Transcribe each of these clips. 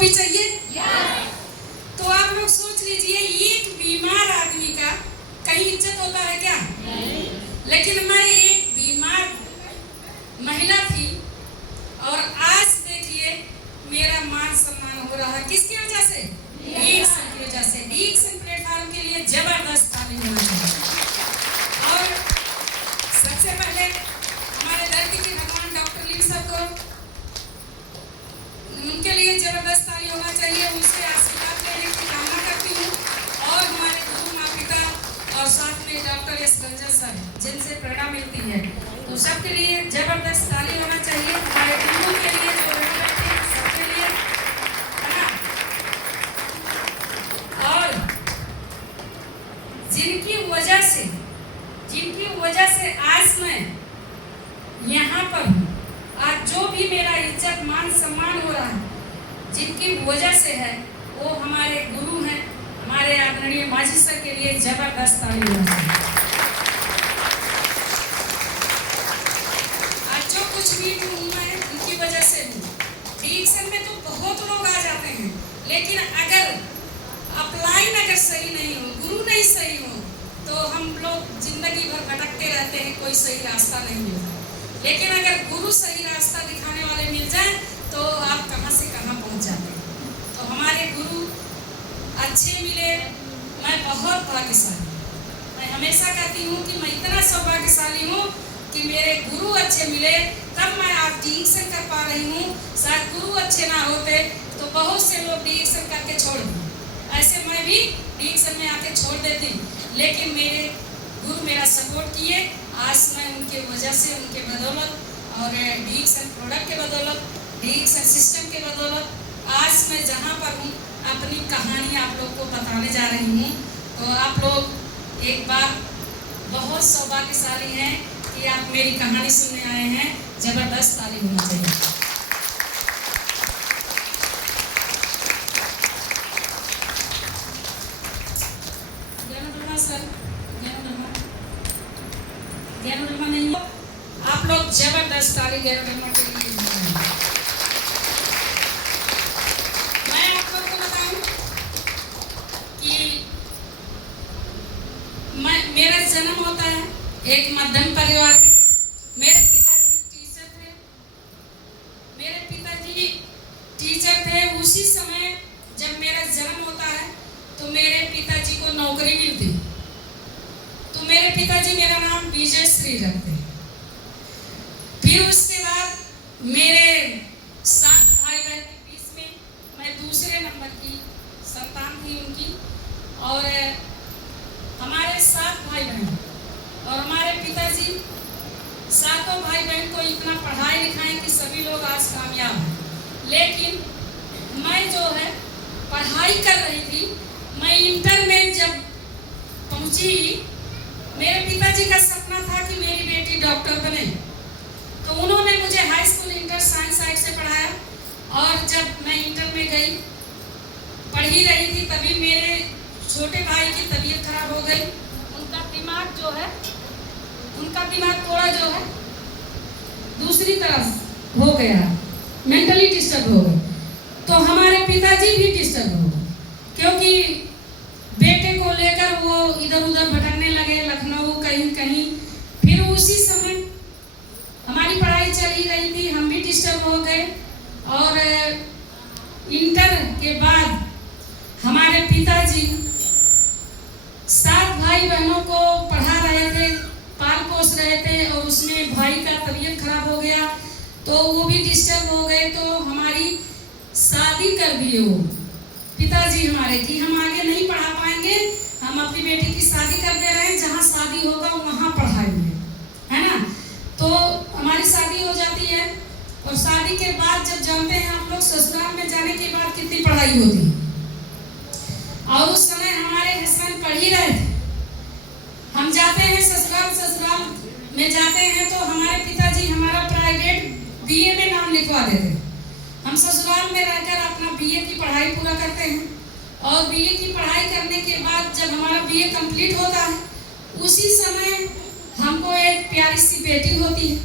भी चाहिए? तो आप लोग सोच लीजिए, एक बीमार आदमी का कहीं इज्जत होता है क्या? लेकिन मैं एक बीमार महिला थी और आज देखिए मेरा मान सम्मान हो रहा है। किसकी वजह से? डीएक्सन की वजह से। डीएक्सन प्लेटफॉर्म के लिए जबरदस्त ताली होना चाहिए। और सबसे पहले हमारे धरती के भगवान डॉक्टर लिम सर को, उनके लिए जबरदस्त ताली होना चाहिए। उनसे आशीर्वाद लेने की कामना करती हूँ। और हमारे गुरु माँ पिता और साथ में डॉक्टर एस रंजन सर, जिनसे प्रेरणा मिलती है, तो सबके लिए जबरदस्त ताली होना चाहिए। हमारे गुरु के लिए जो बैठे हैं सबके लिए, है ना। और जिनकी वजह से आज मैं यहाँ पर हूँ, आज जो भी मेरा इज्जत मान सम्मान हो रहा है, जिनकी वजह से है, वो हमारे गुरु हैं, हमारे आदरणीय माजी सर के लिए जबरदस्त ताली होना चाहिए। आज जो कुछ भी हूँ मैं उनकी वजह से हूँ। डीएक्सन में तो बहुत लोग आ जाते हैं, लेकिन अगर अपलाइन अगर सही नहीं हो, गुरु नहीं सही हो, तो हम लोग जिंदगी भर भटकते रहते हैं, कोई सही रास्ता नहीं मिलता। लेकिन अगर गुरु सही रास्ता दिखाने वाले मिल जाए तो आप कहां से कहां पहुंच जाते हैं। तो हमारे गुरु अच्छे मिले, मैं बहुत भाग्यशाली। मैं हमेशा कहती हूँ कि मैं इतना सौभाग्यशाली हूँ कि मेरे गुरु अच्छे मिले, तब मैं आज डीएक्सन कर पा रही हूँ। शायद गुरु अच्छे ना होते तो बहुत से लोग डीएक्सन करके छोड़ दें, ऐसे मैं भी डीएक्सन में आके छोड़ देती, लेकिन मेरे गुरु मेरा सपोर्ट किए। आज मैं उनके वजह से, उनके बदौलत और डीएक्सन प्रोडक्ट के बदौलत, डीएक्सन सिस्टम के बदौलत आज मैं जहाँ पर हूँ अपनी कहानी आप लोग को बताने जा रही हूँ। तो आप लोग एक बार बहुत सौभाग्यशाली हैं कि आप मेरी कहानी सुनने आए हैं। जबरदस्त ताली होना चाहिए। सर ज्ञानों नहीं, आप लोग जबरदस्त ताली ज्ञानों के लिए। मैं आप लोग को बताऊं कि मेरा जन्म होता है एक मध्यम परिवार में। मेरे पिताजी टीचर थे। उसी समय जब मेरा जन्म होता है तो मेरे पिताजी को नौकरी मिलती, तो मेरे पिताजी मेरा नाम विजय श्री रखते हैं। फिर उसके बाद मेरे 7 भाई बहन के बीच में मैं दूसरे नंबर की संतान थी उनकी। और हमारे 7 भाई बहन और हमारे पिताजी सातों भाई बहन को इतना पढ़ाई लिखाई कि सभी लोग आज कामयाब हैं। लेकिन मैं जो है पढ़ाई कर रही थी, मैं इंटर में जब पहुंची, मेरे पिताजी का सपना था कि मेरी बेटी डॉक्टर बने, तो उन्होंने मुझे high school inter science side से पढ़ाया। और जब मैं इंटर में गई, पढ़ ही रही थी, तभी मेरे छोटे भाई की तबीयत खराब हो गई। उनका दिमाग थोड़ा जो है दूसरी तरफ हो गया, मेंटली डिस्टर्ब हो गए। तो हमारे पिताजी भी डिस्टर्ब हो गए, क्योंकि बेटे को लेकर वो इधर उधर भटकने लगे, लखनऊ कहीं कहीं। फिर उसी समय हमारी पढ़ाई चल ही रही थी, हम भी डिस्टर्ब हो गए। और इंटर के बाद हमारे पिताजी 7 भाई बहनों को पढ़ा रहे थे, पाल पोस रहे थे, और उसमें भाई का तबीयत खराब हो गया तो वो भी डिस्टर्ब हो गए। तो हमारी शादी कर दिए वो पिताजी हमारे कि हम आगे नहीं पढ़ा पाएंगे, हम अपनी बेटी की शादी कर दे रहे हैं, जहाँ शादी होगा वहाँ पढ़ाएंगे, है ना। तो हमारी शादी हो जाती है। और शादी के बाद जब जानते हैं आप लोग, ससुराल में जाने के बाद कितनी पढ़ाई होती है। और उस समय हमारे हस्बैंड पढ़ ही रहे थे। हम जाते हैं ससुराल में जाते हैं तो हमारे पिताजी हमारा प्राइवेट बीए में नाम लिखवा देते। हम ससुराल में रहकर अपना बीए की पढ़ाई पूरा करते हैं। और बीए की पढ़ाई करने के बाद जब हमारा बीए कंप्लीट होता है, उसी समय हमको एक प्यारी सी बेटी होती है।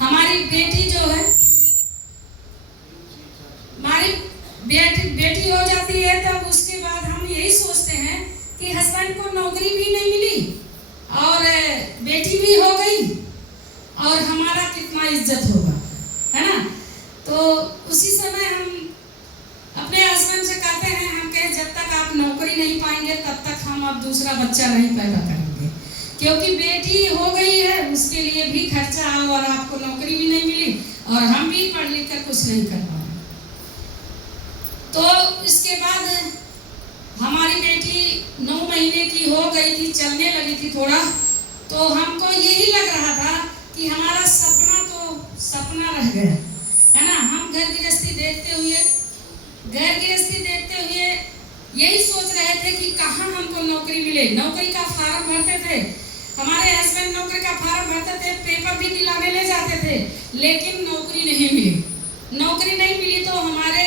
हमारी बेटी जो है, हमारी बेटी कि हस्बैंड को नौकरी भी नहीं मिली और बेटी भी हो गई और हमारा कितना इज्जत होगा, है ना। तो उसी समय हम अपने हस्बैंड से कहते हैं, हम कहे जब तक आप नौकरी नहीं पाएंगे तब तक हम अब दूसरा बच्चा नहीं पैदा करेंगे, क्योंकि बेटी हो गई है उसके लिए भी खर्चा और आपको नौकरी भी नहीं मिली और हम भी पढ़ लिख कर कुछ नहीं कर पाए। तो इसके बाद हमारी बेटी 9 महीने की हो गई थी, चलने लगी थी थोड़ा, तो हमको यही लग रहा था कि हमारा सपना तो सपना रह गया, है ना। हम घर गृहस्थी देखते हुए यही सोच रहे थे कि कहाँ हमको नौकरी मिले। नौकरी का फार्म भरते थे, हमारे हस्बैंड नौकरी का फार्म भरते थे, पेपर भी दिलाने ले जाते थे, लेकिन नौकरी नहीं मिली। तो हमारे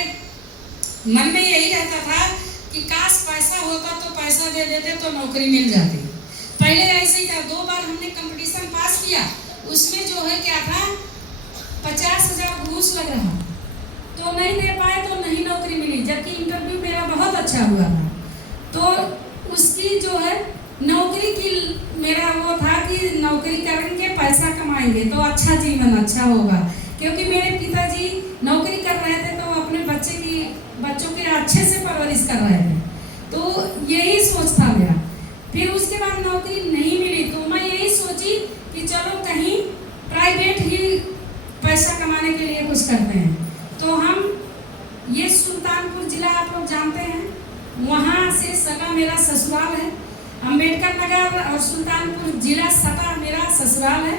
मन में यही रहता था कि काश पैसा होता तो पैसा दे देते तो नौकरी मिल जाती। पहले ऐसे ही था, 2 बार हमने कंपटीशन पास किया, उसमें जो है क्या था 50,000 घूस लग रहा, तो नहीं दे पाए तो नहीं नौकरी मिली, जबकि इंटरव्यू मेरा बहुत अच्छा हुआ था। तो उसकी जो है नौकरी की मेरा वो था कि नौकरी करेंगे पैसा कमाएंगे तो अच्छा जीवन अच्छा होगा, क्योंकि मेरे पिताजी नौकरी कर रहे थे तो अपने बच्चों के अच्छे से परवरिश कर रहे थे, तो यही सोच था मेरा। फिर उसके बाद नौकरी नहीं मिली तो मैं यही सोची कि चलो कहीं प्राइवेट ही पैसा कमाने के लिए कुछ करते हैं। तो हम ये सुल्तानपुर जिला आप लोग जानते हैं, वहाँ से सगा मेरा ससुराल है, अम्बेडकर नगर और सुल्तानपुर जिला सटा मेरा ससुराल है।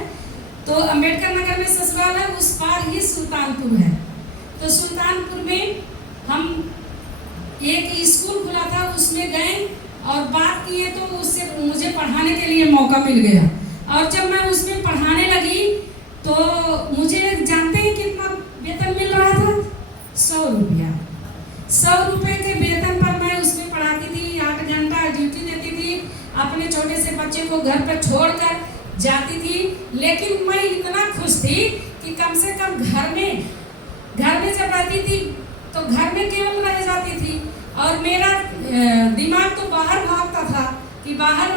तो अम्बेडकर नगर में ससुराल है, उस पार ही सुल्तानपुर है। तो सुल्तानपुर में हम एक स्कूल खुला था उसमें गए और बात किए, तो उससे मुझे पढ़ाने के लिए मौका मिल गया। और जब मैं उसमें पढ़ाने लगी तो मुझे जानते हैं कितना वेतन मिल रहा था, 100 रुपया। 100 रुपये के वेतन पर मैं उसमें पढ़ाती थी, 8 घंटा ड्यूटी देती थी, अपने छोटे से बच्चे को घर पर छोड़कर जाती थी। लेकिन मैं इतना खुश थी कि कम से कम घर में जब रहती थी तो घर में केवल रह जाती थी और मेरा दिमाग तो बाहर भागता था कि बाहर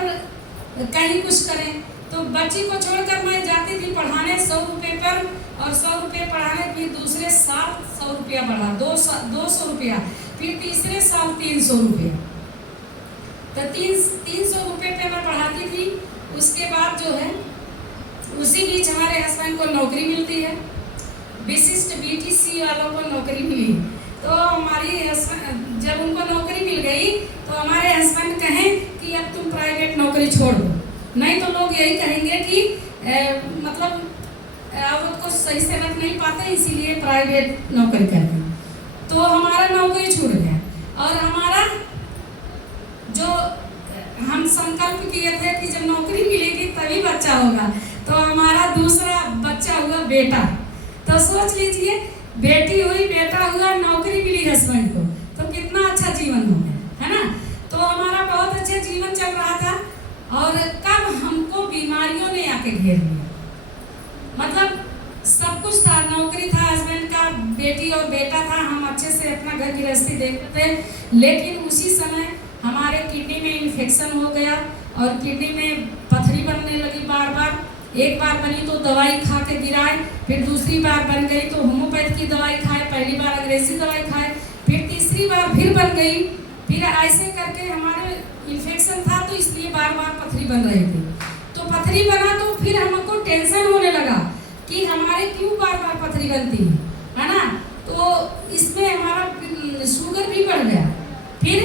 कहीं कुछ करें। तो बच्ची को छोड़कर मैं जाती थी पढ़ाने 100 रुपये पर, और 100 रुपये पढ़ाने, फिर दूसरे साल 100 रुपया बढ़ा, 200 रुपया, फिर तीसरे साल 300 रुपया। तो 300 रुपये पे मैं पढ़ाती थी। उसके बाद जो है उसी बीच हमारे हस्बैंड को नौकरी मिलती है, विशिष्ट BTC वालों को नौकरी मिली। तो हमारी जब उनको नौकरी मिल गई तो हमारे हस्बैंड कहें कि अब तुम प्राइवेट नौकरी छोड़ दो, नहीं तो लोग यही कहेंगे कि मतलब औरत को सही से रख नहीं पाते इसीलिए प्राइवेट नौकरी करते हैं। तो हमारा नौकरी छूट गया और हमारा जो हम संकल्प किए थे कि जब नौकरी मिलेगी तभी बच्चा होगा, तो हमारा दूसरा बच्चा हुआ बेटा। तो सोच लीजिए, बेटी हुई, बेटा हुआ, नौकरी मिली हस्बैंड को, तो कितना अच्छा जीवन हो गया, है ना। तो हमारा बहुत अच्छा जीवन चल रहा था। और कब हमको बीमारियों ने आके घेर लिया, मतलब सब कुछ था, नौकरी था, हस्बैंड का बेटी और बेटा था, हम अच्छे से अपना घर गृहस्थी देखते थे। लेकिन उसी समय हमारे किडनी में इन्फेक्शन हो गया और किडनी में पथरी बनने लगी बार बार। एक बार बनी तो दवाई खा के गिराए, फिर दूसरी बार बन गई तो होम्योपैथ की दवाई खाए, पहली बार अंग्रेजी दवाई खाए, फिर तीसरी बार फिर बन गई, फिर ऐसे करके हमारे इन्फेक्शन था तो इसलिए बार बार पथरी बन रही थी। तो पथरी बना तो फिर हमको टेंशन होने लगा कि हमारे क्यों बार बार पथरी बनती है ना। तो इसमें हमारा शुगर भी बढ़ गया। फिर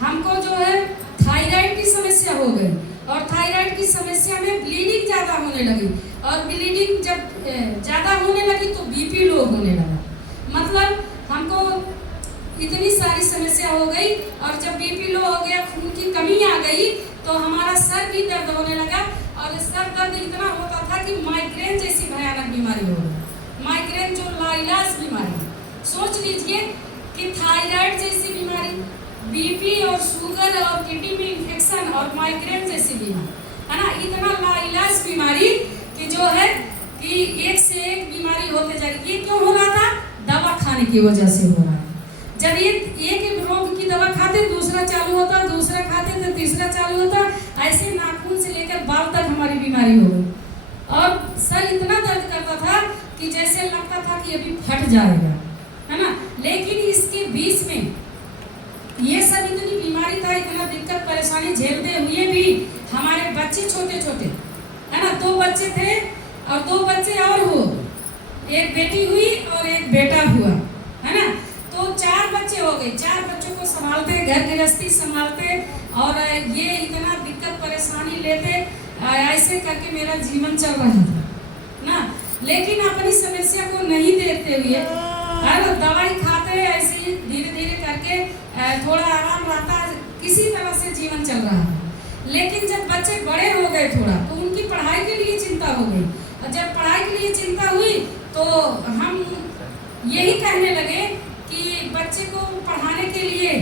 हमको जो है थायराइड की समस्या हो गई और थायराइड की समस्या में ब्लीडिंग ज़्यादा होने लगी और ब्लीडिंग जब ज़्यादा होने लगी तो BP लो होने लगा। मतलब हमको इतनी सारी समस्या हो गई और जब BP लो हो गया, खून की कमी आ गई, तो हमारा सर भी दर्द होने लगा और सर दर्द इतना होता था कि माइग्रेन जैसी भयानक बीमारी हो गई। माइग्रेन जो लाइलाज बीमारी, सोच लीजिए कि थायराइड जैसी बीमारी, BP और शुगर और किडनी में इन्फेक्शन और माइग्रेन जैसी बीमारी, है ना, इतना लाइलाज बीमारी कि जो है कि एक से एक बीमारी होते जा रही। ये क्यों हो रहा था? दवा खाने की वजह से हो रहा है। जब एक रोग की दवा खाते दूसरा चालू होता, दूसरा खाते थे तीसरा चालू होता, ऐसे नाखून से लेकर बाल तक हमारी बीमारी हो गई। और सर इतना दर्द करता था कि जैसे लगता था कि अभी फट जाएगा, है ना। लेकिन इसके बीच में ये सब इतनी बीमारी था, इतना दिक्कत परेशानी झेलते हुए भी हमारे बच्चे छोटे छोटे, है ना, 2 बच्चे थे और 2 बच्चे और हो, एक बेटी हुई और एक बेटा हुआ, है ना। तो 4 बच्चे हो गए। 4 बच्चों को संभालते, घर गृहस्थी संभालते और ये इतना दिक्कत परेशानी लेते, ऐसे करके मेरा जीवन चल रहा था ना। लेकिन अपनी समस्या को नहीं देखते हुए दवाई खाते, ऐसे ही धीरे धीरे करके थोड़ा आराम रहता, किसी तरह से जीवन चल रहा है। लेकिन जब बच्चे बड़े हो गए थोड़ा, तो उनकी पढ़ाई के लिए चिंता हो गई। और जब पढ़ाई के लिए चिंता हुई तो हम यही कहने लगे कि बच्चे को पढ़ाने के लिए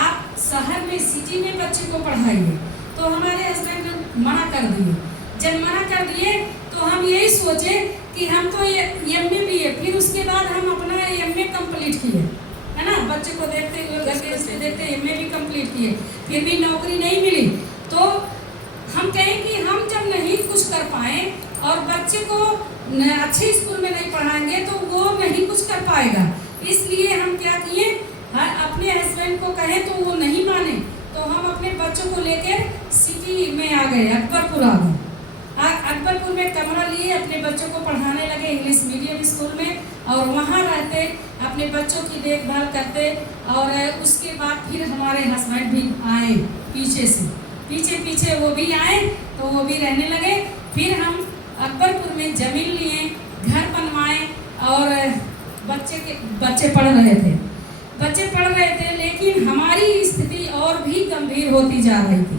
आप शहर में, सिटी में बच्चे को पढ़ाइए। तो हमारे हस्बैंड मना कर दिए। जब मना कर दिए तो हम यही सोचे कि हम तो ये MA भी है, फिर उसके बाद हम अपना MA कंप्लीट किए, है ना। बच्चे को देखते हुए, घर के देखते MA भी कंप्लीट किए, फिर भी नौकरी नहीं मिली। तो हम कहें कि हम जब नहीं कुछ कर पाए और बच्चे को अच्छे स्कूल में नहीं पढ़ाएंगे तो वो नहीं कुछ कर पाएगा। इसलिए हम क्या किए, अपने हस्बैंड को कहे तो वो नहीं माने, तो हम अपने बच्चों को लेकर सिटी में आ गए, अकबरपुर आ गए। अकबरपुर में कमरा लिए, अपने बच्चों को पढ़ाने लगे इंग्लिश मीडियम स्कूल में, और वहाँ रहते, अपने बच्चों की देखभाल करते। और उसके बाद फिर हमारे हस्बैंड भी आए पीछे से, पीछे वो भी आए, तो वो भी रहने लगे। फिर हम अकबरपुर में ज़मीन लिए, घर बनवाए और बच्चे पढ़ रहे थे। लेकिन हमारी स्थिति और भी गंभीर होती जा रही थी।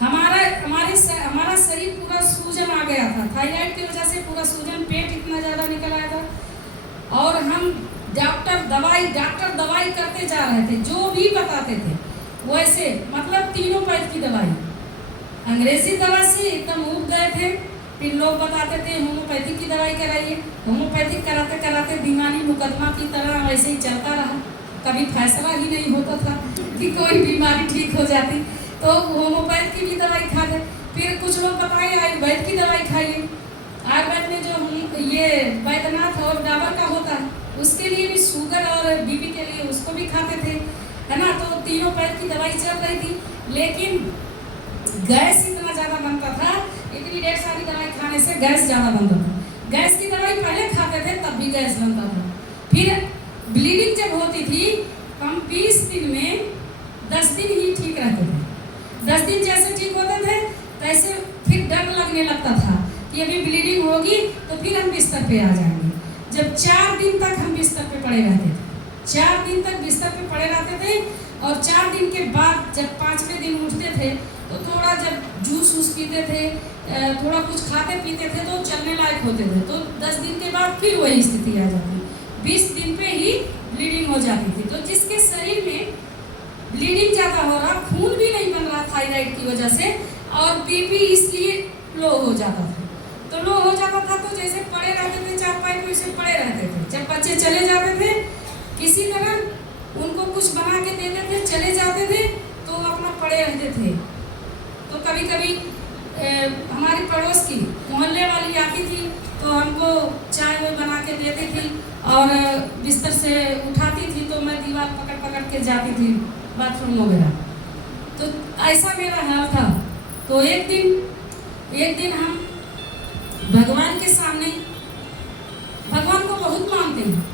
हमारा शरीर पूरा सूजन आ गया था, थायराइड की वजह से पूरा सूजन, पेट इतना ज़्यादा निकल आया था। और हम डॉक्टर दवाई करते जा रहे थे, जो भी बताते थे वैसे, मतलब तीनों पैद की दवाई, अंग्रेजी दवा से एकदम उब गए थे। फिर लोग बताते थे होम्योपैथिक की दवाई कराइए। होम्योपैथिक कराते कराते दीवानी मुकदमा की तरह वैसे ही चलता रहा। कभी फैसला ही नहीं होता था कि कोई बीमारी ठीक हो जाती, तो होम्योपैथ की भी दवाई खा ले। फिर कुछ लोग बताए आयुर्वेद की दवाई खाइए। आयुर्वेद में जो ये बैद्यनाथ और डाबर का होता है, उसके लिए भी, शुगर और BP के लिए उसको भी खाते थे, है ना। तो तीनों पैद की दवाई चल रही थी। लेकिन गैस इतना ज़्यादा बनता था, इतनी ढेर सारी दवाई खाने से गैस ज़्यादा बनता था। गैस की दवाई पहले खाते थे तब भी गैस बनता था। फिर ब्लीडिंग जब होती थी, हम 20 दिन में 10 दिन ही ठीक रहते थे। 10 दिन जैसे ठीक होते थे तैसे फिर डर लगने लगता था कि अभी ब्लीडिंग होगी तो फिर हम बिस्तर पे आ जाएंगे। जब 4 दिन तक हम बिस्तर पे पड़े रहते थे, 4 दिन तक बिस्तर पे पड़े रहते थे। और 4 दिन के बाद जब 5वें दिन उठते थे तो थोड़ा जब जूस पीते थे, थोड़ा कुछ खाते पीते थे तो चलने लायक होते थे। तो 10 दिन के बाद फिर वही स्थिति आ जाती, 20 दिन पे ही ब्लीडिंग हो जाती थी। तो जिसके शरीर में ब्लीडिंग ज़्यादा हो रहा, खून भी नहीं बन रहा थायराइड की वजह से, और BP इसलिए लो हो जाता था। तो लो हो जाता था तो जैसे पड़े रहते थे चारपाई पे, वैसे पड़े रहते थे। जब बच्चे चले जाते थे, किसी तरह उनको कुछ बना के देते थे, चले जाते थे तो अपना पड़े रहते थे। तो कभी कभी हमारी पड़ोस की मोहल्ले वाली आती थी तो हमको चाय वो बना के देती थी और बिस्तर से उठाती थी, तो मैं दीवार पकड़ के जाती थी बाथरूम वगैरह। तो ऐसा मेरा हाल था। तो एक दिन हम भगवान के सामने, भगवान को बहुत मानते हैं,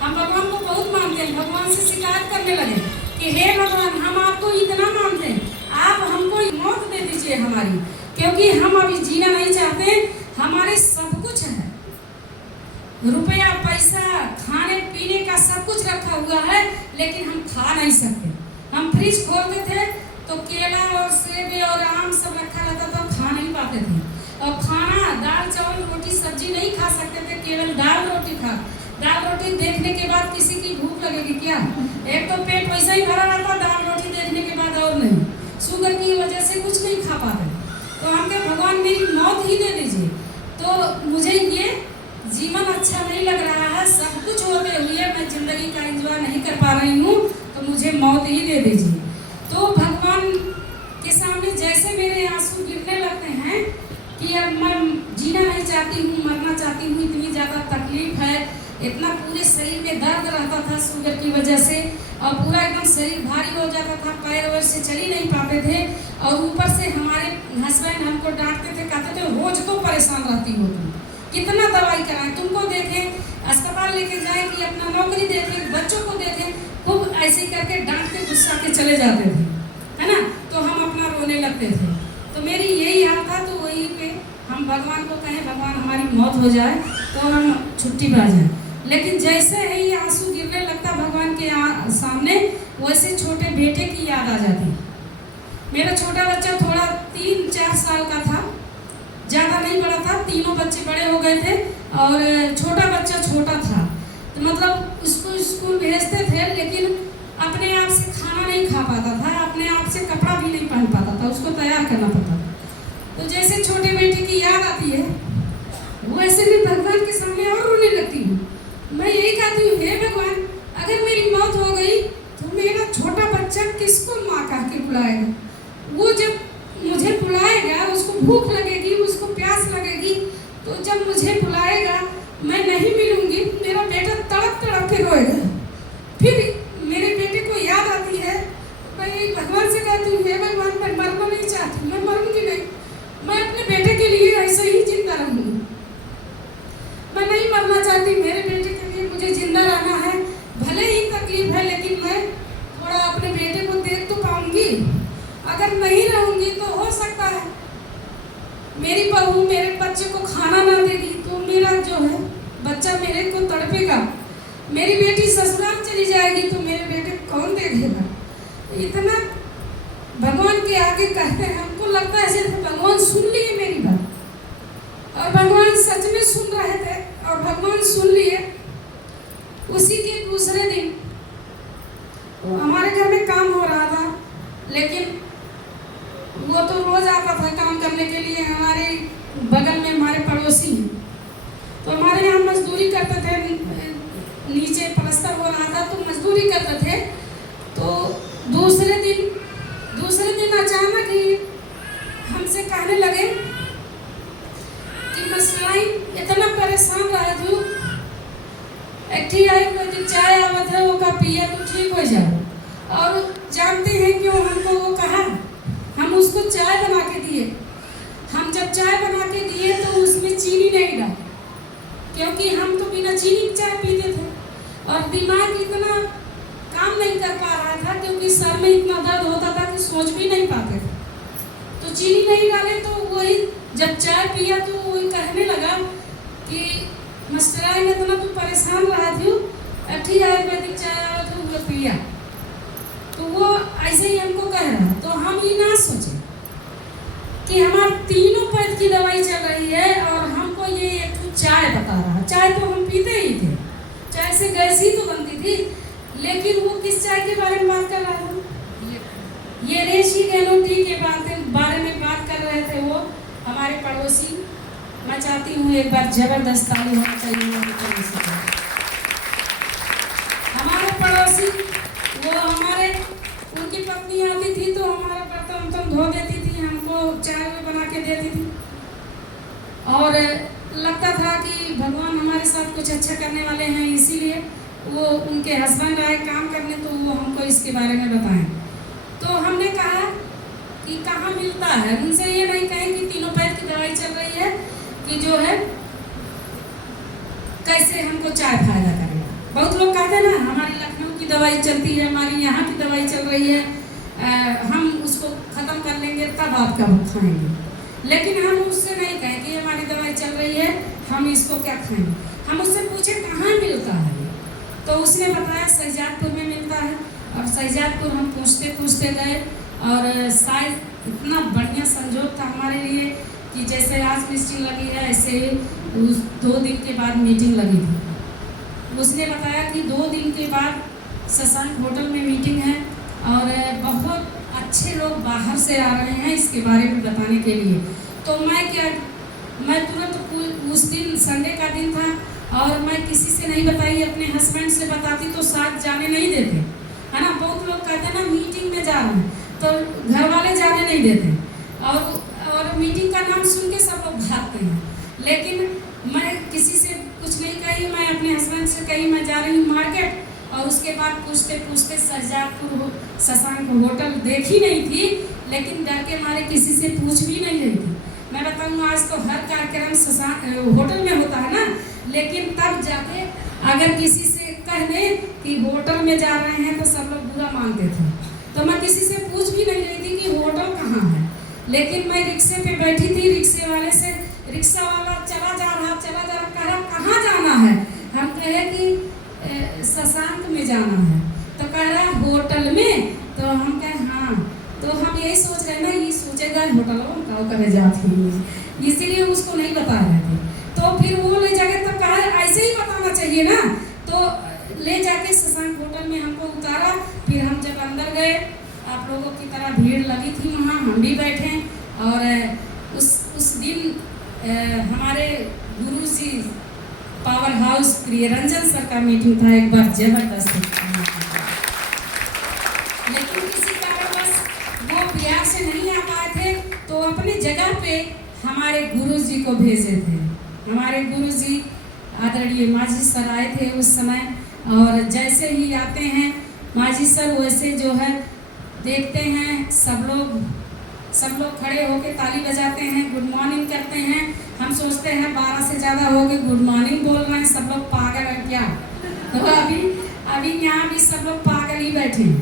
हम भगवान को बहुत मानते हैं, भगवान से शिकायत करने लगे कि हे भगवान, हम आपको इतना मानते हैं, आप हमको मौत दे दीजिए हमारी, क्योंकि हम अभी जीना नहीं चाहते। हमारे सब कुछ है, रुपया पैसा खाने पीने का सब कुछ रखा हुआ है, लेकिन हम खा नहीं सकते। हम फ्रिज खोलते थे तो केला और सेब और आम सब रखा रहता था, खा नहीं पाते थे। और खाना दाल चावल रोटी सब्जी नहीं खा सकते थे, केवल दाल रोटी देखने के बाद किसी की भूख लगेगी क्या? एक तो पेट वैसा ही भरा रहता, दाल रोटी देखने के बाद और नहीं, शुगर की वजह से कुछ नहीं खा पाते। तो हम कहे भगवान मेरी मौत ही दे दीजिए। तो मुझे ये जीवन अच्छा नहीं लग रहा है, सब कुछ होते हुए मैं जिंदगी का एंजॉय नहीं कर पा रही हूँ, तो मुझे मौत ही दे दीजिए। तो भगवान चाहती हूँ, मरना चाहती हूँ, इतनी ज़्यादा तकलीफ है, इतना पूरे शरीर में दर्द रहता था शुगर की वजह से, और पूरा एकदम शरीर भारी हो जाता था, पैर वैर से चल ही नहीं पाते थे। और ऊपर से हमारे हस्बैंड हमको डांटते थे, कहते थे रोज तो परेशान रहती हो तुम, कितना दवाई कराएं, तुमको देखें, अस्पताल लेके जाएं कि अपना नौकरी देखें, बच्चों को देखें, खूब ऐसे करके डांट के गुस्सा के चले जाते थे, है ना। तो हम अपना रोने लगते थे। तो मेरी यही हाल था। तो वही पे हम भगवान को कहें, भगवान हमारी मौत हो जाए तो हम छुट्टी पा जाए। लेकिन जैसे ही आंसू गिरने लगता भगवान के सामने, वैसे छोटे बेटे की याद आ जाती। मेरा छोटा बच्चा थोड़ा 3-4 साल का था, ज़्यादा नहीं बड़ा था, तीनों बच्चे बड़े हो गए थे और छोटा बच्चा छोटा था। तो मतलब उसको स्कूल भेजते थे, लेकिन अपने आप से खाना नहीं खा पाता था, अपने आप से कपड़ा भी नहीं पहन पाता था, उसको तैयार करना पड़ता था। तो जैसे छोटे बेटे की याद आती है, वैसे भी भगवान के सामने और रोने लगती हूँ। मैं यही कहती हूँ, हे भगवान, अगर मेरी मौत हो गई तो मेरा छोटा बच्चा किसको माँ कह के बुलाएगा? वो जब मुझे बुलाएगा, उसको भूख लगेगी, उसको प्यास लगेगी, तो जब मुझे बुलाएगा मैं नहीं मिलूंगी, मेरा बेटा तड़प तड़प के रोएगा। फिर मेरे बेटे को याद आती है, मैं भगवान से कहती हूँ, हे भगवान, मैं मरना नहीं चाहती, मैं मरूंगी नहीं, मैं अपने बेटे के लिए ऐसे ही जिंदा रहूंगी, मैं नहीं मरना चाहती, मेरे बेटे के लिए मुझे जिंदा रहना है। भले ही तकलीफ है, लेकिन मैं थोड़ा अपने बेटे को देख तो पाऊंगी। अगर नहीं रहूंगी तो हो सकता है मेरी बहू मेरे बच्चे को खाना ना देगी, तो मेरा जो है बच्चा मेरे को तड़पेगा। मेरी बेटी ससुराल चली जाएगी तो मेरे बेटे कौन देखेगा? इतना भगवान के आगे कहते हैं, हमको लगता है जैसे भगवान सुन लिए मेरी बात, और भगवान सच में सुन रहे थे, और भगवान सुन लिए। उसी के दूसरे दिन हमारे घर में काम हो रहा था, लेकिन वो तो रोज आता था काम करने के लिए। हमारे बगल में हमारे पड़ोसी हैं, तो हमारे यहाँ मजदूरी करते थे, नीचे प्लास्टर हो रहा था तो मजदूरी करते थे। तो दूसरे दिन अचानक ही हमसे कहने लगे कि मसलाई इतना परेशान रहे थे, एक आयुर्वेदिक चाय आवत है, वो का पिया तो ठीक हो जाओ। और जानते हैं क्यों हमको वो कहा? हम उसको चाय बना के दिए। हम जब चाय बना के दिए तो उसमें चीनी नहीं डाली, क्योंकि हम तो बिना चीनी चाय पीते थे, और दिमाग इतना काम नहीं कर पा रहा था, क्योंकि सर में इतना दर्द होता था कि सोच भी नहीं पाते थे। तो चीनी नहीं डाले, तो वही जब चाय पिया तो वही कहने लगा कि मस्टराई में इतना तू परेशान रहा थी, अठी आयुर्वेदिक चाय आया था वो पिया। तो वो ऐसे ही हमको कह रहा, तो हम ये ना सोचे कि हमारे तीनों पैद की दवाई चल रही है और हमको ये एक चाय बता रहा। चाय तो हम पीते ही थे, चाय से गैस ही तो बनती थी, लेकिन वो किस चाय के बारे में बात कर रहा था? ये रेशी गहलोत के बारे में बात कर रहे थे वो हमारे पड़ोसी। मैं चाहती हूँ एक बार जबरदस्त ताली होना चाहिए। हमारे पड़ोसी वो हमारे उनकी पत्नी आती थी तो हमारा बर्तन धो देती थी, हमको चाय बना के देती थी, और लगता था कि भगवान हमारे साथ कुछ अच्छा करने वाले हैं, इसीलिए वो उनके हस्बैंड आए काम करने तो वो हमको इसके बारे में बताएं। तो हमने कहा कि कहाँ मिलता है, उनसे ये नहीं कहें कि तीनों पैर की दवाई चल रही है कि जो है कैसे हमको चाय फायदा करेगा। बहुत लोग कहते हैं ना, हमारी लखनऊ की दवाई चलती है, हमारी यहाँ की दवाई चल रही है, हम उसको ख़त्म कर लेंगे तब आपका खाएंगे। लेकिन हम उससे नहीं कहें कि हमारी दवाई चल रही है, हम इसको क्या खाएंगे। हम उससे पूछे कहाँ मिलता है, तो उसने बताया शहजादपुर में मिलता है। और शहजादपुर हम पूछते गए, और शायद इतना बढ़िया संजोग था हमारे लिए कि जैसे आज मीटिंग लगी है, ऐसे उस 2 दिन के बाद मीटिंग लगी थी। उसने बताया कि 2 दिन के बाद शशांक होटल में मीटिंग है, और बहुत अच्छे लोग बाहर से आ रहे हैं इसके बारे में बताने के लिए। तो मैं तुरंत उस दिन संडे का दिन था, और मैं किसी से नहीं बताई, अपने हस्बैंड से बताती तो साथ जाने नहीं देते, है ना। बहुत लोग कहते हैं ना मीटिंग में जा रहे हैं तो घर वाले जाने नहीं देते, और मीटिंग का नाम सुन के सब लोग भागते हैं। लेकिन मैं किसी से कुछ नहीं कही। मैं अपने हस्बैंड से कही मैं जा रही हूँ मार्केट, और उसके बाद पूछते पूछते सरजापुर शशांक होटल देखी नहीं थी, लेकिन डर के मारे किसी से पूछ भी नहीं रही थी। मैं बताऊँ आज तो हर कार्यक्रम शशांक होटल में होता है ना, लेकिन तब जाके अगर किसी से कह दें कि होटल में जा रहे हैं तो सब लोग बुरा मानते थे। तो मैं किसी से पूछ भी नहीं रही थी कि होटल कहाँ है। लेकिन मैं रिक्शे पे बैठी थी, रिक्शे वाले से रिक्शा वाला चला जा रहा कह रहा कहाँ जाना है। हम कहे कि शशांक में जाना है, तो कह रहा होटल में। तो हम कहे हाँ। तो हम यही सोच रहे ना, ये सोचेगा होटलों का करे जाती है, इसीलिए उसको नहीं बता रहे थे। तो फिर वो ले जाके तो कहा ऐसे ही बताना चाहिए ना। तो ले जाके शशांक होटल में हमको उतारा। फिर हम जब अंदर गए, आप लोगों की तरह भीड़ लगी थी वहाँ, हम भी बैठे। और उस दिन हमारे गुरु जी पावर हाउस प्रियरंजन सर का मीटिंग था, एक बार जबरदस्त। लेकिन किसी कारणवश वो बिहार से नहीं आ पाए थे, तो अपनी जगह पे हमारे गुरु जी को भेजे थे। हमारे गुरु जी आदरणीय माझी सर आए थे उस समय, और जैसे ही आते हैं माझी सर वैसे जो है देखते हैं सब लोग खड़े होकर ताली बजाते हैं, गुड मॉर्निंग करते हैं। हम सोचते हैं 12 से ज़्यादा हो गए, गुड मॉर्निंग बोल रहे हैं, सब लोग पागल हैं क्या। तो अभी यहाँ भी सब लोग पागल ही बैठे हैं।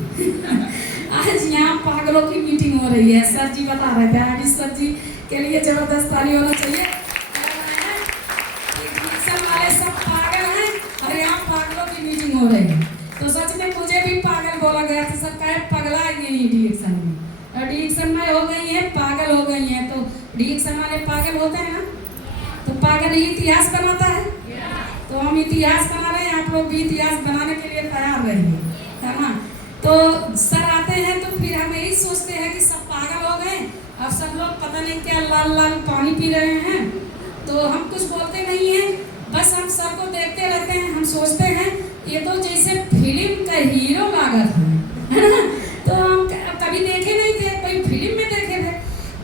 आज यहाँ पागलों की मीटिंग हो रही है। सर जी बता रहे थे, आज सर जी के लिए जबरदस्त ताली होना चाहिए। सब वाले सब पागल हैं और यहाँ पागलों की मीटिंग हो रही है। तो सच में मुझे भी पागल बोला गया था। सब कहे पगला गई डिएक्शन में, और डिएक्शन में हो गई है, पागल हो गई है। तो डिएक्शन वाले पागल होते हैं ना, तो पागल ही इतिहास बनाता है। तो हम इतिहास बना रहे हैं, आप लोग भी इतिहास बनाने के लिए तैयार रहिए, है ना। तो सर आते हैं तो फिर हम यही सोचते हैं कि सब पागल हो गए और सब लोग पता नहीं क्या लाल लाल पानी पी रहे हैं। तो हम कुछ बोलते नहीं हैं, बस हम सर को देखते रहते हैं। हम सोचते हैं ये तो जैसे फिल्म का हीरो लागत है ना। तो हम कभी देखे नहीं थे, कोई फिल्म में देखे थे।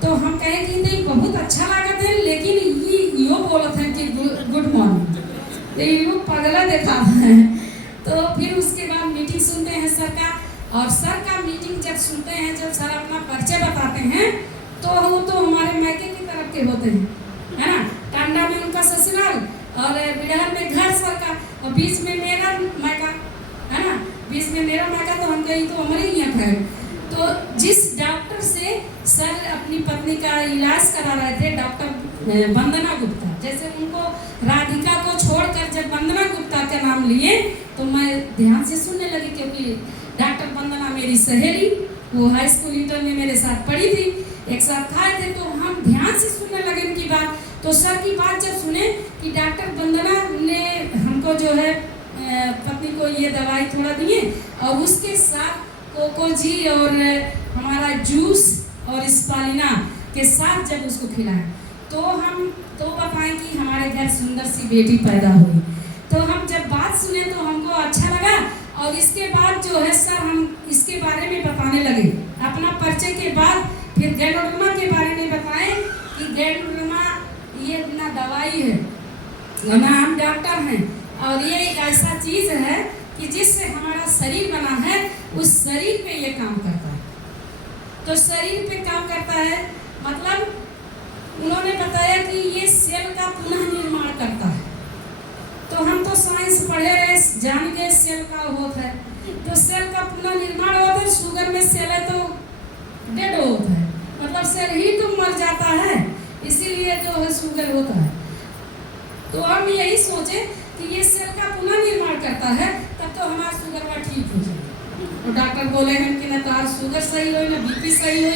तो हम कहे कि नहीं बहुत अच्छा लागत है, लेकिन ये यो बोलत है कि गुड मॉर्निंग, ये पगला देखा है। तो फिर उसके बाद मीटिंग सुनते हैं सर का, और सर का मीटिंग जब सुनते हैं, जब सर अपना परिचय बताते हैं, तो वो तो हमारे मायके की तरफ के होते हैं, है ना। टांडा में उनका ससुराल और बिहार में घर सर का, और बीच में मेरा मायका, है ना। बीच में मेरा मायका, तो हम कहीं तो हमारे ही यहाँ है। तो जिस डॉक्टर से सर अपनी पत्नी का इलाज करा रहे थे, डॉक्टर वंदना गुप्ता, जैसे उनको राधिका को छोड़कर जब वंदना गुप्ता का नाम लिए, तो मैं ध्यान से सुनने लगी, क्योंकि डॉक्टर वंदना मेरी सहेली, वो हाई स्कूल इंटर में मेरे साथ पढ़ी थी, एक साथ खाए थे। तो हम ध्यान से सुनने लगे उनकी बात। तो सर की बात जब सुने कि डॉक्टर वंदना ने हमको जो है पत्नी को ये दवाई थोड़ा दिए, और उसके साथ कोको जी और हमारा जूस और स्पालिना के साथ जब उसको खिलाएं, तो हम तो बताएं कि हमारे घर सुंदर सी बेटी पैदा हुई। तो हम जब बात सुने तो हमको अच्छा लगा, और इसके बाद जो है सर हम इसके बारे में बताने लगे। अपना परिचय के बाद फिर गैनोडर्मा के बारे में बताएं कि गैनोडर्मा ये ना दवाई है, ना हम डॉक्टर हैं, और ये एक ऐसा चीज़ है कि जिससे हमारा शरीर बना है, उस शरीर पे ये काम करता है। तो शरीर पे काम करता है मतलब उन्होंने बताया कि ये सेल का पुनः निर्माण करता है। तो हम तो साइंस पढ़े रहे, जान गए सेल का होता है। तो सेल का पुनः निर्माण होता है। शुगर में सेल है तो डेड होता है, मतलब सेल ही तो मर जाता है, इसीलिए जो है शुगर होता है। तो हम यही सोचे कि ये सेल का पुनः निर्माण करता है, तब तो हमारा शुगर का ठीक हो जाए। और डॉक्टर बोले हैं कि न तो शुगर सही हो, न बीपी सही हो,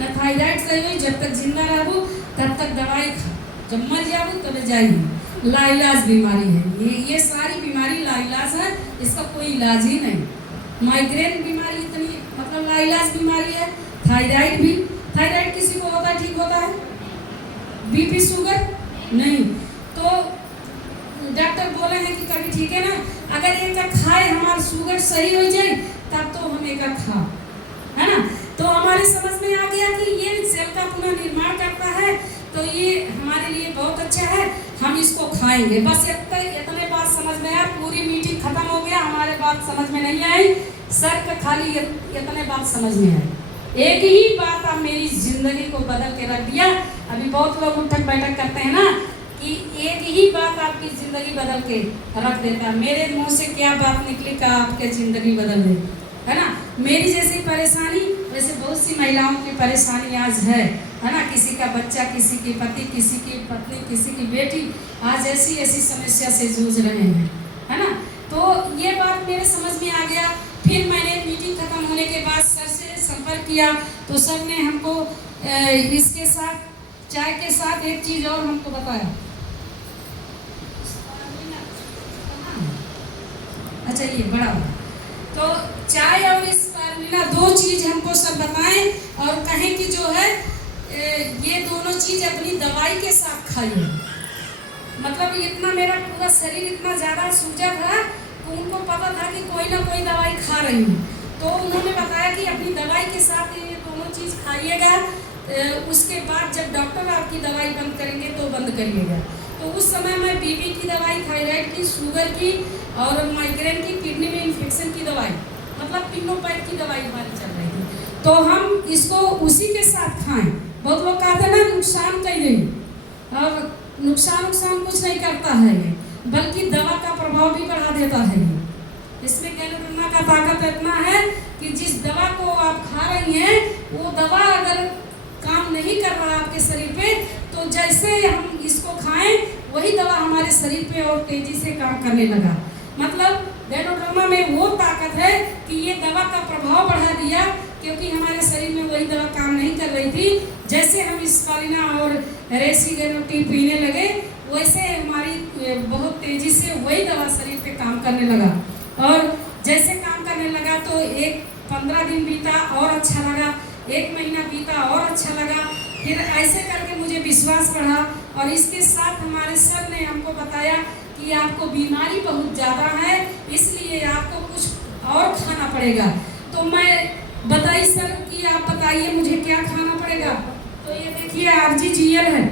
न थायराइड सही हो, जब तक जिंदा रहूँ तब तक दवाई खा, जब मर जाऊँ तब जाइए। लाइलाज बीमारी है ये सारी बीमारी लाइलाज है, इसका कोई इलाज ही नहीं। माइग्रेन बीमारी इतनी मतलब लाइलाज बीमारी है। थायराइड भी, थायराइड किसी को होता है ठीक होता है, बीपी शुगर नहीं। तो डॉक्टर बोले हैं कि कभी ठीक है ना, अगर एक खाए हमारा शुगर सही हो जाए तब तो हम एक खा, है ना। तो हमारे समझ में आ गया कि ये सेल का पुनः निर्माण करता है। तो तो ये हमारे लिए बहुत अच्छा है, हम इसको खाएंगे। बस इतने बात समझ में आया। पूरी मीटिंग खत्म हो गया, हमारे बात समझ में नहीं आई, सर का खाली इतने बात समझ में आई। एक ही बात अब मेरी जिंदगी को बदल के रख दिया। अभी बहुत लोग उठक बैठक करते हैं ना कि एक ही बात आपकी जिंदगी बदल के रख देता है। मेरे मुंह से क्या बात निकली का आपके जिंदगी बदल दे, है ना। मेरी जैसी परेशानी वैसे बहुत सी महिलाओं की परेशानी आज है ना। किसी का बच्चा, किसी की पति, किसी की पत्नी, किसी की बेटी आज ऐसी ऐसी समस्या से जूझ रहे हैं, है ना। तो ये बात मेरे समझ में आ गया। फिर मैंने मीटिंग खत्म होने के बाद सर से संपर्क किया तो सर ने हमको इसके साथ चाय के साथ एक चीज़ और हमको बताया। अच्छा, ये बड़ा तो चाय और इस स्पारुलिना दो चीज़ हमको सब बताएं और कहें कि जो है ये दोनों चीज़ अपनी दवाई के साथ खाइए। मतलब इतना मेरा पूरा शरीर इतना ज़्यादा सूजा था तो उनको पता था कि कोई ना कोई दवाई खा रही हूँ, तो उन्होंने बताया कि अपनी दवाई के साथ ये दोनों चीज़ खाइएगा। उसके बाद जब डॉक्टर आपकी दवाई बंद करेंगे तो बंद करिएगा। तो उस समय मैं बीपी की दवाई, थायराइड की, शुगर की और माइग्रेन की, किडनी में इन्फेक्शन की दवाई, मतलब तीनों पैर की दवाई हमारी चल रही थी। तो हम इसको उसी के साथ खाएं। बहुत लोग कहते हैं ना नुकसान कहीं नहीं, और नुकसान कुछ नहीं करता है ये, बल्कि दवा का प्रभाव भी बढ़ा देता है ये। इसमें गैलोडर्मा का ताकत इतना है कि जिस दवा को आप खा रही हैं वो दवा अगर काम नहीं कर रहा आपके शरीर पे, तो जैसे हम इसको खाएं वही दवा हमारे शरीर पे और तेजी से काम करने लगा। मतलब गैलोडर्मा में वो ताकत है कि ये दवा का प्रभाव बढ़ा दिया, क्योंकि हमारे शरीर में वही दवा काम नहीं कर रही थी। जैसे हम स्पारुलिना और रेसिगेनोटी पीने लगे वैसे हमारी बहुत तेजी से वही दवा शरीर पे काम करने लगा, और जैसे काम करने लगा तो 15 दिन बीता और अच्छा लगा, 1 महीना बीता और अच्छा लगा। फिर ऐसे करके मुझे विश्वास बढ़ा, और इसके साथ हमारे सर ने हमको बताया कि आपको बीमारी बहुत ज़्यादा है, इसलिए आपको कुछ और खाना पड़ेगा। तो मैं बताई सर कि आप बताइए मुझे क्या खाना पड़ेगा। तो ये देखिए RGGL है,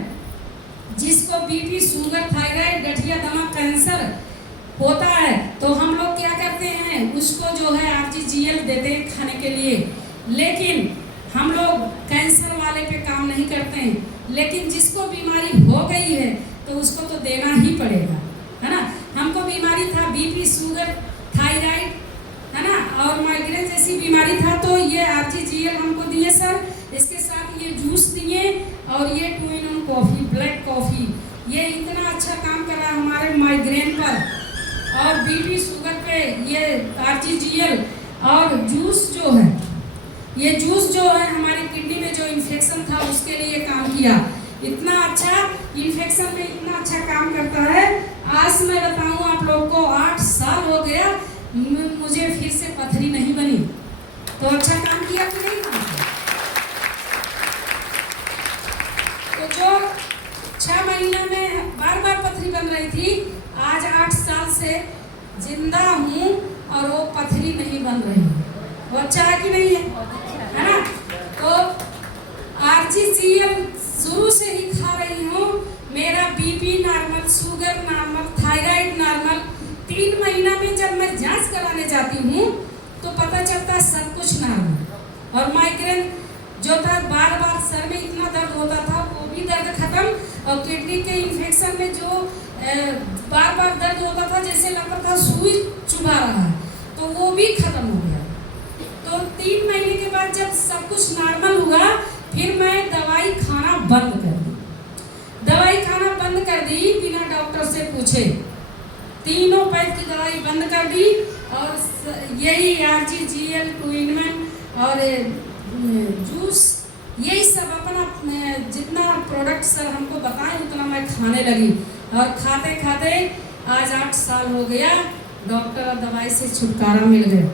जिसको बीपी, शुगर, थायराइड, गठिया दमा, कैंसर होता है तो हम लोग क्या करते हैं, उसको जो है RGGL देते हैं खाने के लिए। लेकिन हम लोग कैंसर वाले पे काम नहीं करते हैं, लेकिन जिसको बीमारी हो गई है तो उसको तो देना ही पड़ेगा, है ना। हमको बीमारी था बीपी, शुगर, थायराइड, है ना, और माइग्रेन जैसी बीमारी था, तो ये RGGL हमको दिए सर। इसके साथ ये जूस दिए और ये 2 in 1 कॉफ़ी, ब्लैक कॉफ़ी, ये इतना अच्छा काम कर रहा है हमारे माइग्रेन पर और बीपी, शुगर पे ये RGGL। और जूस जो है, ये जूस जो है हमारी किडनी में जो इन्फेक्शन था उसके लिए काम किया। इतना अच्छा इन्फेक्शन में इतना अच्छा काम करता है। आज मैं बताऊं आप लोग को 8 साल हो गया, मुझे फिर से पथरी नहीं बनी। तो अच्छा काम किया कि नहीं काम किया? तो जो 6 महीना में बार पथरी बन रही थी, आज 8 साल से जिंदा हूँ और वो पथरी नहीं बन रही है। वो अच्छा है कि नहीं है ना। तो RGGL शुरू से ही खा रही हूँ। मेरा BP normal, sugar normal, thyroid normal. 3 महीना में जब मैं जांच कराने जाती हूँ तो पता चलता है सब कुछ नॉर्मल। और माइग्रेन जो था, बार सर में इतना दर्द होता था, वो भी दर्द खत्म। और किडनी के इन्फेक्शन में जो बार दर्द होता था, जैसे लगता था सुई चुभा रहा है, तो वो भी खत्म हो गया। तो 3 महीने के बाद जब सब कुछ नॉर्मल हुआ, फिर मैं दवाई खाना बंद कर दी। दवाई खाना बंद कर दी बिना डॉक्टर से पूछे, तीनों पैर की दवाई बंद कर दी। और यही RGGL, 2 in 1 और जूस, यही सब अपना जितना प्रोडक्ट सर हमको बताएं उतना मैं खाने लगी। और खाते खाते आज 8 साल हो गया, डॉक्टर और दवाई से छुटकारा मिल गया।